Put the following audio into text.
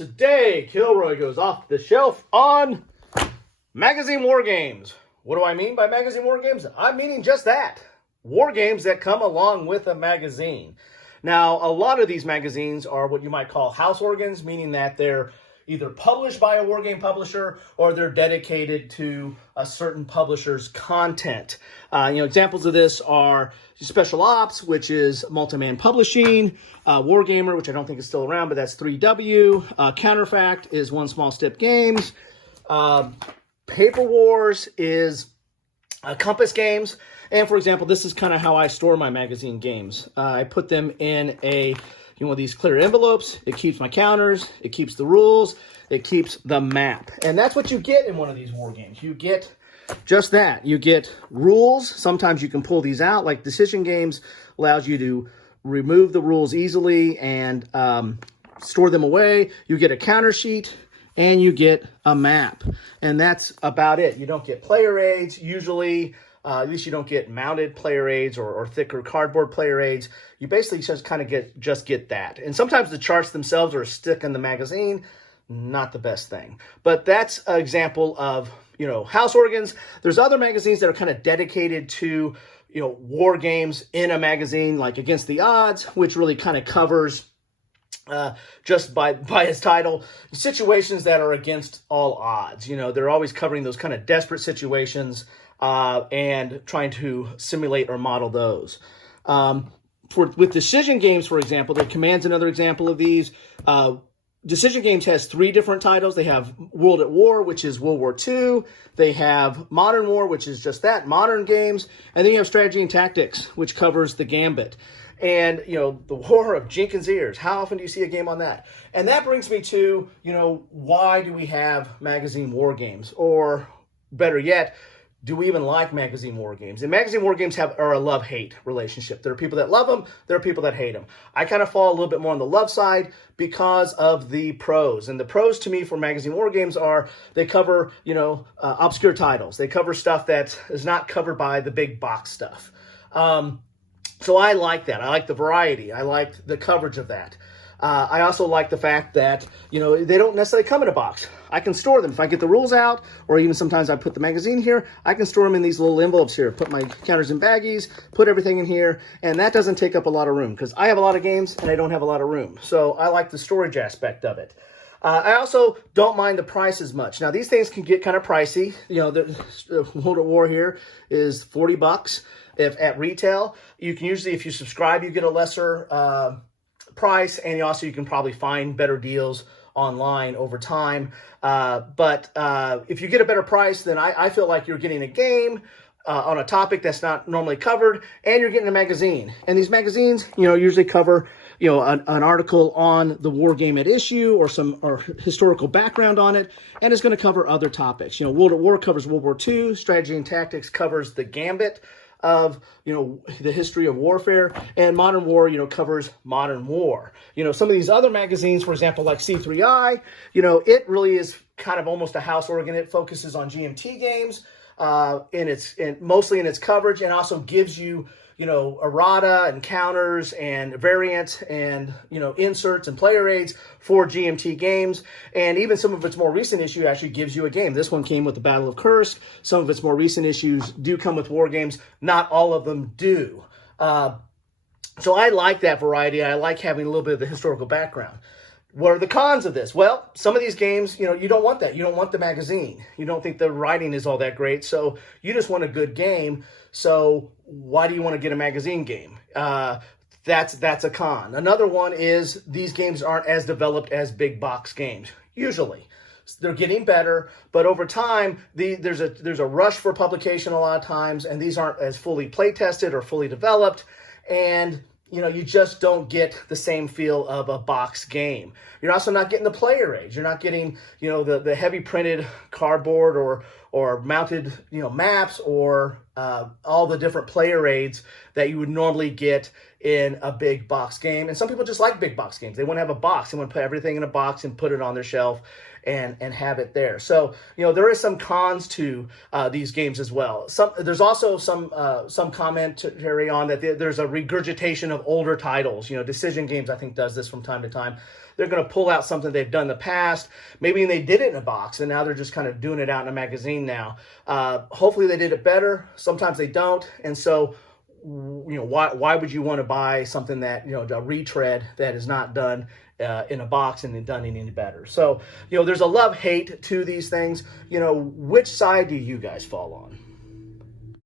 today, Kilroy goes off the shelf on magazine war games. What do I mean by magazine war games? I'm meaning just that. War games that come along with a magazine. Now, a lot of these magazines are what you might call house organs, meaning that they're either published by a war game publisher or they're dedicated to a certain publisher's content. Examples of this are Special Ops, which is Multiman Publishing, Wargamer, which I don't think is still around, but that's 3W. Counterfact is One Small Step Games. Paper Wars is Compass Games. And for example, this is kind of how I store my magazine games. I put them in these clear envelopes. It keeps my counters, it keeps the rules, it keeps the map. And that's what you get in one of these war games. You get just that. You get rules. Sometimes you can pull these out, like Decision Games allows you to remove the rules easily and store them away. You get a counter sheet and you get a map. And that's about it. You don't get player aids usually. At least you don't get mounted player aids or thicker cardboard player aids. You basically just kind of get that. And sometimes the charts themselves are stuck in the magazine. Not the best thing. But that's an example of, house organs. There's other magazines that are kind of dedicated to, war games in a magazine, like Against the Odds, which really kind of covers, just by its title, situations that are against all odds. They're always covering those kind of desperate situations and trying to simulate or model those. With Decision Games, for example, Command's another example of these. Decision Games has 3 different titles. They have World at War, which is World War II. They have Modern War, which is just that, modern games. And then you have Strategy and Tactics, which covers the gambit. And, the War of Jenkins' Ears. How often do you see a game on that? And that brings me to, why do we have magazine war games? Or better yet, do we even like magazine war games? And magazine war games are a love-hate relationship. There are people that love them. There are people that hate them. I kind of fall a little bit more on the love side because of the pros. And the pros to me for magazine war games are they cover, obscure titles. They cover stuff that is not covered by the big box stuff. So I like that. I like the variety. I like the coverage of that. I also like the fact that, they don't necessarily come in a box. I can store them. If I get the rules out, or even sometimes I put the magazine here, I can store them in these little envelopes here, put my counters in baggies, put everything in here, and that doesn't take up a lot of room because I have a lot of games and I don't have a lot of room. So I like the storage aspect of it. I also don't mind the price as much. Now, these things can get kind of pricey. The World at War here is $40 if at retail. You can usually, if you subscribe, you get a lesser price, and you can probably find better deals online over time. But if you get a better price, then I feel like you're getting a game on a topic that's not normally covered, and you're getting a magazine. And these magazines, usually cover, an article on the war game at issue or historical background on it, and it's going to cover other topics. World at War covers World War II. Strategy and Tactics covers the gambit of the history of warfare, and Modern War covers modern war. Some of these other magazines, for example, like C3I, it really is kind of almost a house organ. It focuses on GMT games mostly in its coverage, and also gives you errata and counters and variants and inserts and player aids for GMT games. And even some of its more recent issue actually gives you a game. This one came with the Battle of Kursk. Some of its more recent issues do come with war games. Not all of them do. So I like that variety. I like having a little bit of the historical background. What are the cons of this? Well, some of these games, you don't want that. You don't want the magazine. You don't think the writing is all that great. So you just want a good game. So why do you want to get a magazine game? That's a con. Another one is these games aren't as developed as big box games. Usually. They're getting better, but over time, there's a rush for publication a lot of times, and these aren't as fully play tested or fully developed. And you just don't get the same feel of a box game. You're also not getting the player aids. You're not getting, the heavy printed cardboard or mounted, maps, or all the different player aids that you would normally get in a big box game. And some people just like big box games. They want to have a box. They want to put everything in a box and put it on their shelf and have it there. So, there is some cons to these games as well. There's also some commentary on that there's a regurgitation of older titles. Decision Games, I think, does this from time to time. They're going to pull out something they've done in the past. Maybe they did it in a box, and now they're just kind of doing it out in a magazine now. Hopefully they did it better. Sometimes they don't. And so, why would you want to buy something that, a retread that is not done in a box and done any better? So, there's a love-hate to these things. Which side do you guys fall on?